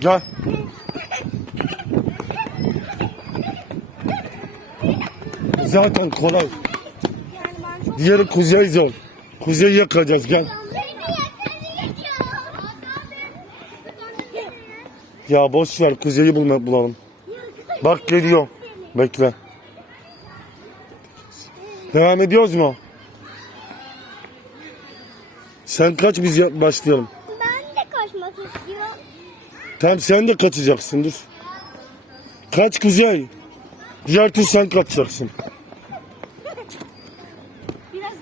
Gel. Zaten kolay. Diğeri kuzey zor. Kuzey yakacağız gel. Ya boş ver kuzeyi bulma, bulalım. Bak geliyor. Bekle. Devam ediyoruz mu? Sen kaç biz ya- başlayalım. Ben de kaçmak istiyorum. Tamam sen de kaçacaksın dur. Kaç kuzey. Diğer tur sen kaçacaksın.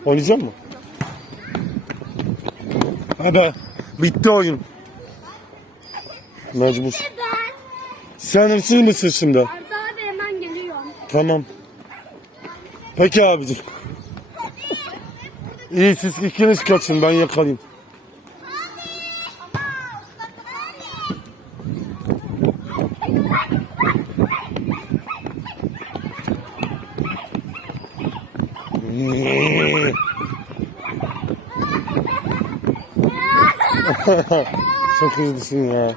Oynayacak mı? Hadi bitti oyun. Mecbur. Sen hırsız mısın şimdi? Arda abi hemen geliyor. Tamam. Peki abicim. İyi siz ikiniz kaçın ben yakalayayım. Çok hızlısın ya.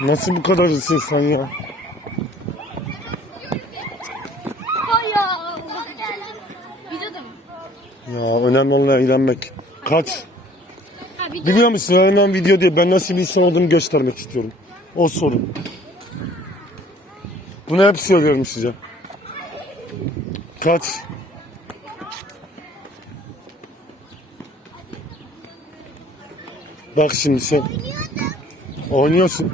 Nasıl bu kadar hızlısın sen ya? Ya önemli olan eğlenmek. Kaç. Biliyor musun önemli video değil. Ben nasıl bir insan olduğumu göstermek istiyorum. O sorun. Bunu hep söylüyorum size. Kaç. Bak şimdi sen oynuyorsun.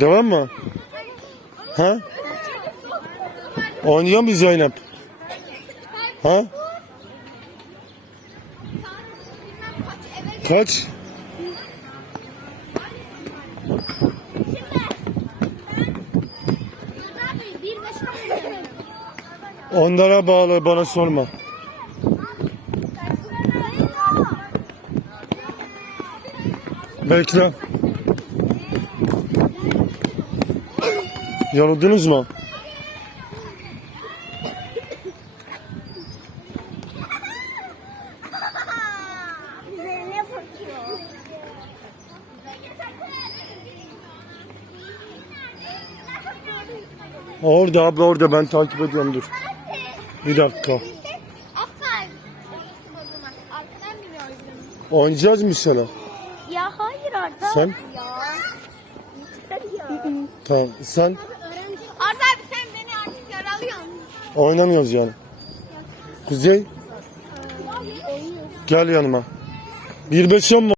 Devam mı? Ha? Oynuyor mu Zeynep? Ha? Kaç? Onlara bağlı bana sorma. Bekle. Yoruldunuz mu? Orada abi orada ben takip ediyorum dur. Bir dakika. Aferin. Arkadan biniyoruz. Oynayacağız mı sana? Ya hayır Arda. Sen? Ya. Tamam sen Arda abi sen beni artık yaralıyorsun. oynamıyoruz yani. Kuzey gel yanıma. Bir beş on mu?